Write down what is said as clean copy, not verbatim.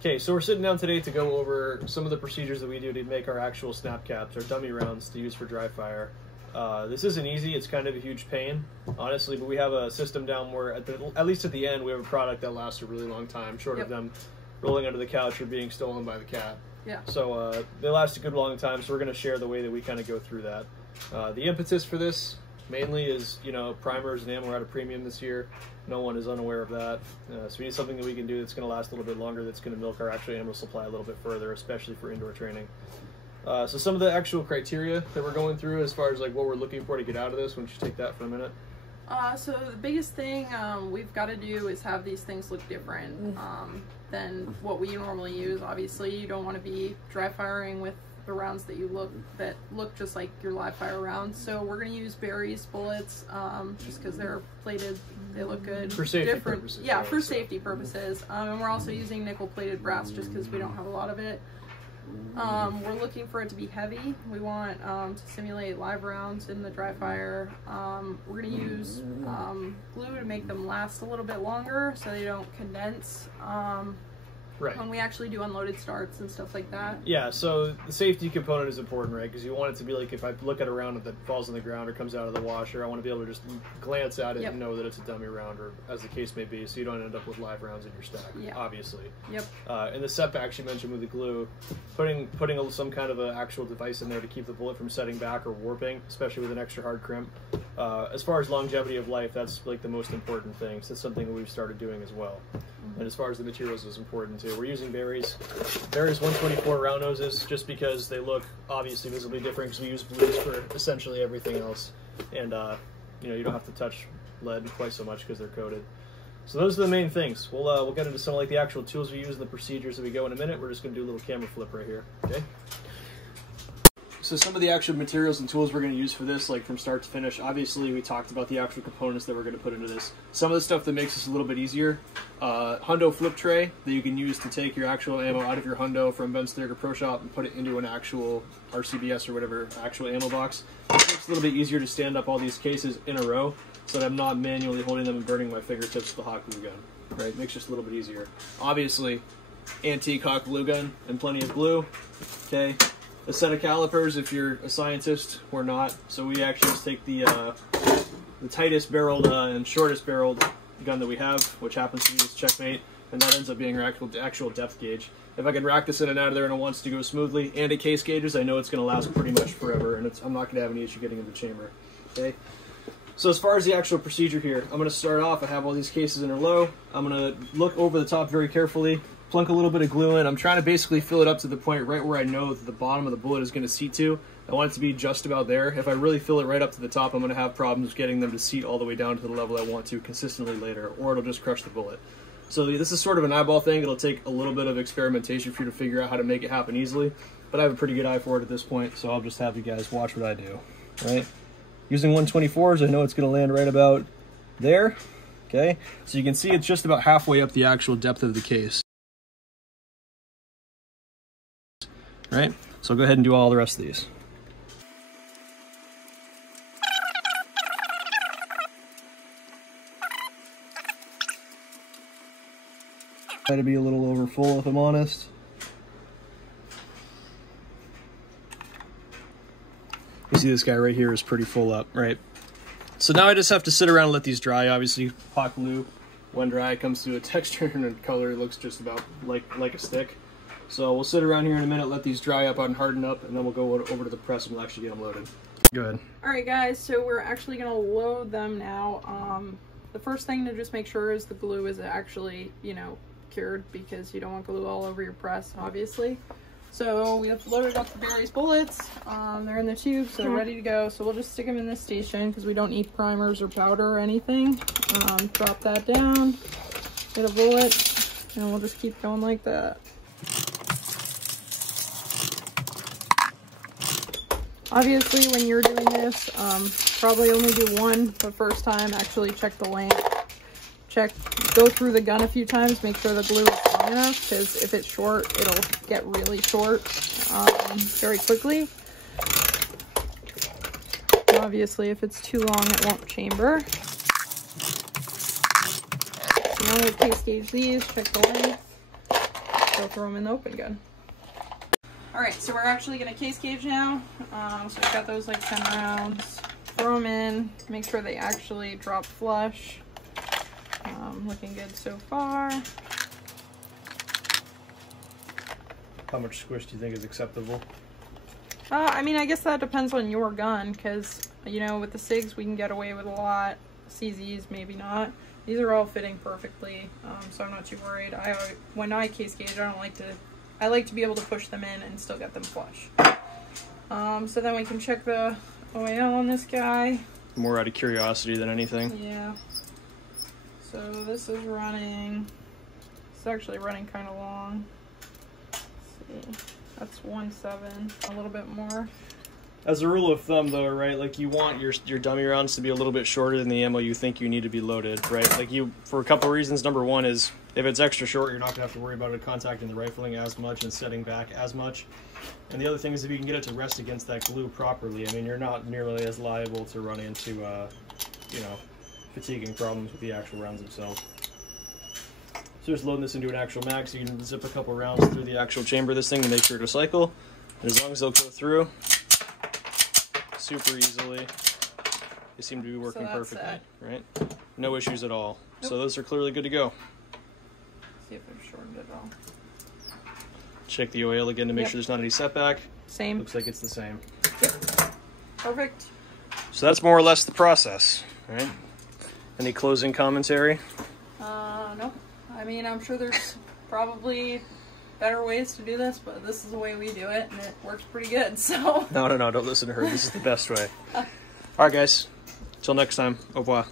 Okay, so we're sitting down today to go over some of the procedures that we do to make our actual snap caps, our dummy rounds to use for dry fire. This isn't easy, it's kind of a huge pain, honestly, but we have a system down where, at least at the end, we have a product that lasts a really long time, short of them rolling under the couch or being stolen by the cat. Yeah. So they last a good long time, so we're going to share the way that we kind of go through that. The impetus for this mainly is, you know, primers and ammo are at a premium this year. No one is unaware of that. So we need something that we can do that's going to last a little bit longer, that's going to milk our actual ammo supply a little bit further, especially for indoor training. So some of the actual criteria that we're going through as far as like what we're looking for to get out of this, why don't you take that for a minute? So the biggest thing we've got to do is have these things look different than what we normally use. Obviously, you don't want to be dry firing with the rounds that look just like your live fire rounds. So we're going to use berries bullets just because they're plated, they look good. For safety purposes. Yeah, for safety purposes. And we're also using nickel plated brass just because we don't have a lot of it. We're looking for it to be heavy. We want to simulate live rounds in the dry fire. We're going to use glue to make them last a little bit longer so they don't condense when we actually do unloaded starts and stuff like that. Yeah, so the safety component is important, right? Because you want it to be like, if I look at a round that falls on the ground or comes out of the washer, I want to be able to just glance at it and know that it's a dummy round, or as the case may be, so you don't end up with live rounds in your stack, obviously. Yep. And the setbacks you mentioned with the glue, putting some kind of an actual device in there to keep the bullet from setting back or warping, especially with an extra hard crimp. As far as longevity of life, that's like the most important thing. So that's something that we've started doing as well. And as far as the materials is important too. We're using berries 124 round noses just because they look obviously visibly different, because we use blues for essentially everything else. And you know, you don't have to touch lead quite so much because they're coated. So those are the main things. We'll get into some like the actual tools we use and the procedures that we go in a minute. We're just going to do a little camera flip right here. Okay. So some of the actual materials and tools we're going to use for this, like from start to finish, obviously we talked about the actual components that we're going to put into this. Some of the stuff that makes this a little bit easier, hundo flip tray that you can use to take your actual ammo out of your hundo from Ben's Thurger Pro Shop and put it into an actual RCBS or whatever actual ammo box. It makes it a little bit easier to stand up all these cases in a row so that I'm not manually holding them and burning my fingertips with the hot glue gun. Right, it makes it just a little bit easier. Obviously, antique hot glue gun and plenty of glue. Okay. A set of calipers if you're a scientist or not. So we actually just take the tightest barreled and shortest barreled gun that we have, which happens to be this Checkmate, and that ends up being our actual depth gauge. If I can rack this in and out of there and it wants to go smoothly, and it case gauges, I know it's going to last pretty much forever, and I'm not going to have any issue getting in the chamber. Okay. So as far as the actual procedure here, I'm going to start off. I have all these cases in a row. I'm going to look over the top very carefully, plunk a little bit of glue in. I'm trying to basically fill it up to the point right where I know that the bottom of the bullet is going to seat to. I want it to be just about there. If I really fill it right up to the top, I'm going to have problems getting them to seat all the way down to the level I want to consistently later, or it'll just crush the bullet. So this is sort of an eyeball thing. It'll take a little bit of experimentation for you to figure out how to make it happen easily, but I have a pretty good eye for it at this point, so I'll just have you guys watch what I do. Right? Using 124s, I know it's going to land right about there. Okay, so you can see it's just about halfway up the actual depth of the case. Right? So I'll go ahead and do all the rest of these. Try to be a little over full if I'm honest. You see this guy right here is pretty full up, right? So now I just have to sit around and let these dry. Obviously, hot glue, when dry, comes to a texture and a color. It looks just about like a stick. So we'll sit around here in a minute, let these dry up and harden up, and then we'll go over to the press and we'll actually get them loaded. Go ahead. All right, guys, so we're actually going to load them now. The first thing to just make sure is the glue is actually, you know, cured, because you don't want glue all over your press, obviously. So we have loaded up the berries bullets. They're in the tube, so they're ready to go. So we'll just stick them in this station because we don't need primers or powder or anything. Drop that down, hit a bullet, and we'll just keep going like that. Obviously, when you're doing this, probably only do one the first time. Actually check the length. Go through the gun a few times, make sure the glue is long enough, because if it's short, it'll get really short very quickly. Obviously, if it's too long, it won't chamber. So now we'll case gauge these, check the length. go throw them in the open gun. Alright, so we're actually going to case gauge now. So we've got those like 10 rounds. Throw them in, make sure they actually drop flush. Looking good so far. How much squish do you think is acceptable? I mean, I guess that depends on your gun, because, you know, with the SIGs we can get away with a lot. CZs, maybe not. These are all fitting perfectly, so I'm not too worried. When I case gauge, I like to be able to push them in and still get them flush. So then we can check the OAL on this guy. More out of curiosity than anything. Yeah. So this is running, it's actually running kind of long. Let's see, that's 1.7, a little bit more. As a rule of thumb though, right, like you want your dummy rounds to be a little bit shorter than the ammo you think you need to be loaded, right? Like for a couple of reasons. Number one is if it's extra short, you're not gonna have to worry about it contacting the rifling as much and setting back as much. And the other thing is if you can get it to rest against that glue properly, I mean, you're not nearly as liable to run into, you know, fatiguing problems with the actual rounds themselves. So just loading this into an actual mag, so you can zip a couple rounds through the actual chamber of this thing to make sure to cycle. And as long as they'll go through super easily, they seem to be working perfectly, right? No issues at all. Nope. So those are clearly good to go. See if I've shortened it all. Check the oil again to make sure there's not any setback. Same. Looks like it's the same. Yep. Perfect. So that's more or less the process, right? Any closing commentary? No. I mean, I'm sure there's probably better ways to do this, but this is the way we do it, and it works pretty good, so. No, don't listen to her. This is the best way. All right, guys. Till next time. Au revoir.